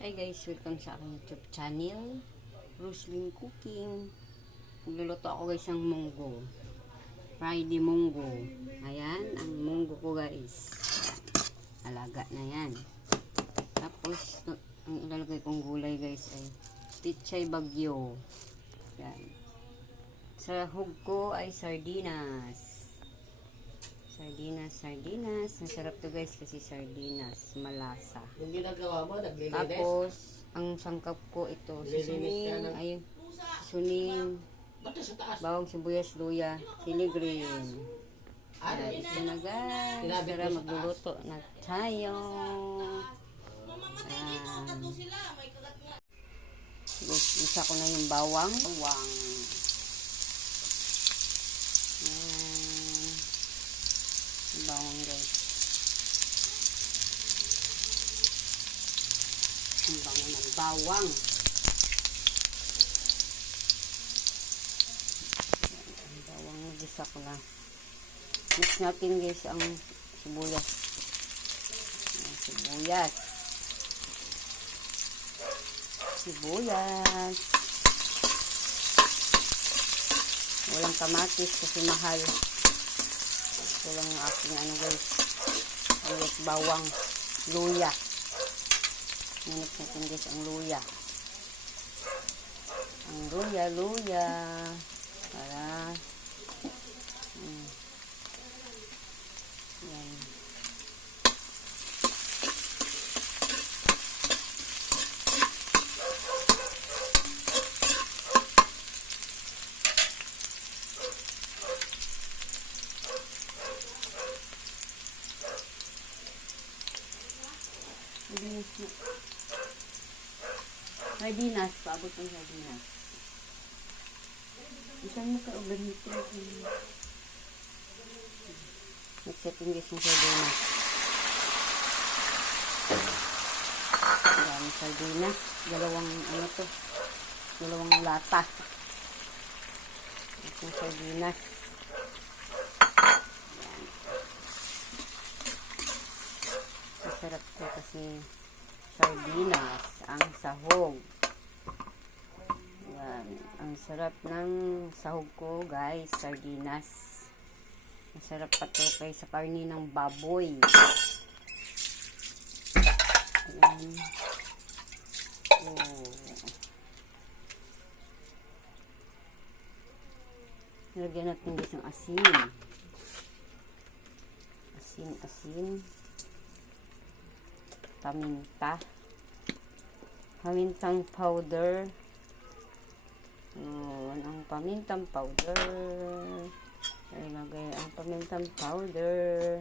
Hi guys, welcome sa aking YouTube channel, Roslyn Cooking. Magluluto ako guys ng munggo, Friday munggo. Ayan, ang munggo ko guys. Alaga na yan. Tapos, ang ilalagay kong gulay guys ay pichay bagyo. Yan. Sa hug ko ay sardinas. Sardinas. Masarap to guys kasi sardinas. Malasa. Yung ginagawa mo, naglilinis? Tapos, ang sangkap ko ito, sisuning, ayun, sisuning, bawang sibuyas, luya, chili green. Ayan, ito na guys. Tara, magluluto na tayo. Isa ko na yung bawang. Bawang guys. Ang bango ng bawang. Ang bawang nagisa ko na. Mix natin guys ang sibuyas. Sibuyas. Walang kamatis kasi mahal. Ito lang yung aking ano guys. Ayos, bawang, luya. Minix natin guys ang luya. Ang luya. Para yan. Sardinas, paabot ng sardinas. Isang maka-uban nito. Nagsetting guys yung sardinas. Dami sardinas. Dalawang lata. Itong sardinas. Ayan. Masarap ko kasi sardinas ang sahog. Yan. Ang sarap ng sahog ko guys, sardinas. Masarap pa to kaysa karni ng baboy. Ayan. Oh. Nilagyan natin guys ng asin. Asin. Pamintang powder. Ang pamintang powder. Ilagay ang pamintang powder.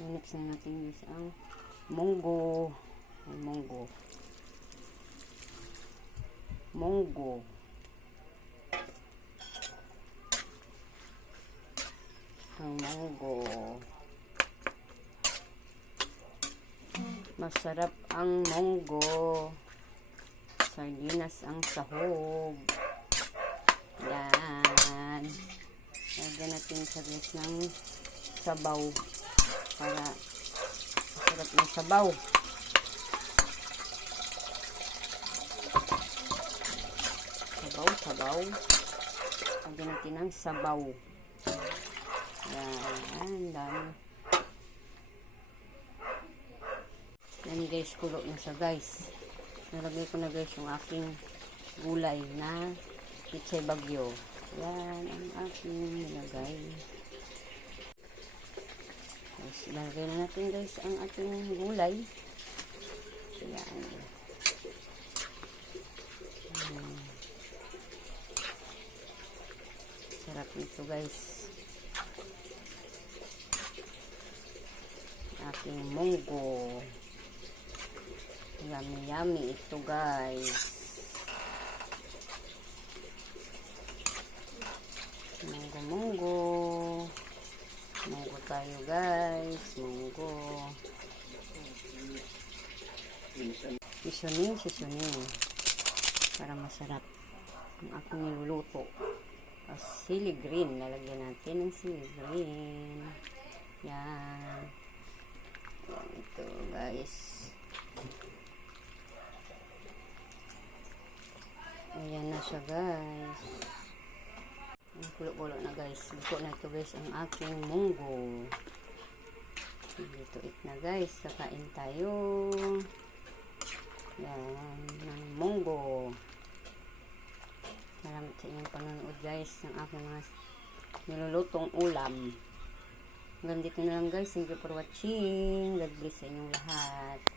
Mix na natin guys ang munggo. Ang munggo. Masarap ang munggo. Sardinas ang sahog. Yan. Lagyan natin sa guys ng sabaw. Para masarap ng sabaw. Sabaw. Lagyan natin ng sabaw. Yan. Dami. Yan guys, kulo na siya guys. Nalagay ko na guys yung aking gulay na pichay bagyo. Yan ang aking nilagay. Guys, nalagay na natin guys ang ating gulay. Yan. Sarap nito guys. Aking munggo. Yummy ito guys. Munggo tayo guys. Munggo. Seasoning. Para masarap ang aking niluluto. Chili green. Lalagyan natin ng chili green. Yan. Yan ito guys. Ayan na siya guys. Ang kulo-kulo na guys. Luto na ito guys ang aking munggo. Dito it na guys. Kakain tayo. Yan. Ng munggo. Salamat sa inyong panonood guys. Ng aking mga nilulutong ulam. Hanggang dito na lang guys. Thank you for watching. God bless sa inyong lahat.